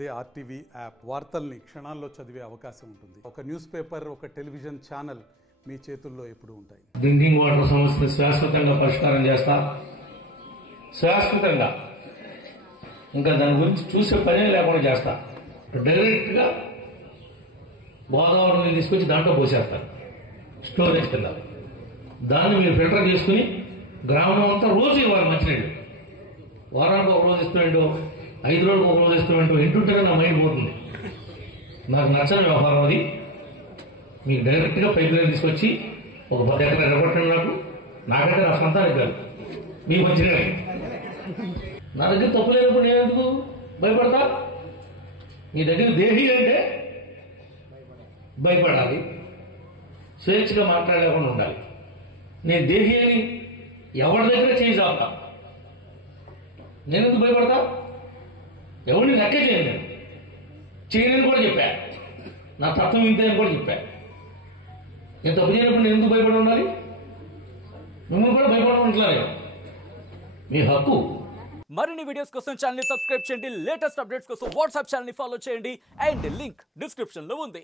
అదే RTV app వార్తల్ని క్షణాల్లో చదివే అవకాశం ఉంటుంది. ఒక న్యూస్ పేపర్, ఒక టెలివిజన్ ఛానల్ మీ చేతుల్లో ఎప్పుడూ ఉంటాయి. డ్రింకింగ్ వాటర్ సమస్యను శాశ్వతంగా పరిష్కారం చేస్తా. శాశ్వతంగా ఇంకా దాని గురించి చూసే పనే లేకుండా చేస్తా. డైరెక్ట్ గా గోదావరి తీసుకొచ్చి దాంట్లో పోసేస్తారు స్టోరేజ్ కింద. దాన్ని మీరు ఫిల్టర్ చేసుకుని గ్రామం అంతా రోజు ఇవ్వాలి మంచినీళ్ళు. వారానికి ఒక రోజు ఇస్తున్నాడు, 5 రోజులకు ఒక రోజు ఇస్తున్నాడు. ఇంటుంటేనే నా మైండ్ పోతుంది. నాకు నచ్చని వ్యవహారం అది. మీకు డైరెక్ట్ గా పైప్ లైన్ తీసుకొచ్చి ఒక 10 ఎకరాలు ఎరగొట్టండి. నాకంటే నా సొంతానికి కాదు, మీకు మంచిగా. నా దగ్గర తప్పు లేనప్పుడు నేను ఎందుకు భయపడతా? మీ దగ్గర దేహి అంటే భయపడాలి, స్వేచ్ఛగా మాట్లాడలేకుండా ఉండాలి. నేను దేహి అని ఎవరి దగ్గర చేయి చాపుతా. నేను ఎందుకు భయపడతా? ఎవరిని లెక్కే చేయను. నేను చేయనని కూడా చెప్పా. నా తత్వం ఇంతే అని కూడా చెప్పా. నేను తప్పు చేయనప్పుడు నేను ఎందుకు భయపడి ఉండాలి? మిమ్మల్ని కూడా భయపడమంటున్నారు. మీ హక్కు. మరిన్ని వీడియోస్ కోసం ఛానల్ ని సబ్స్క్రైబ్ చేయండి. లేటెస్ట్ అప్డేట్స్ కోసం వాట్సాప్ ఛానల్ ని ఫాలో చేయండి. అండ్ లింక్ డిస్క్రిప్షన్ లో ఉంది.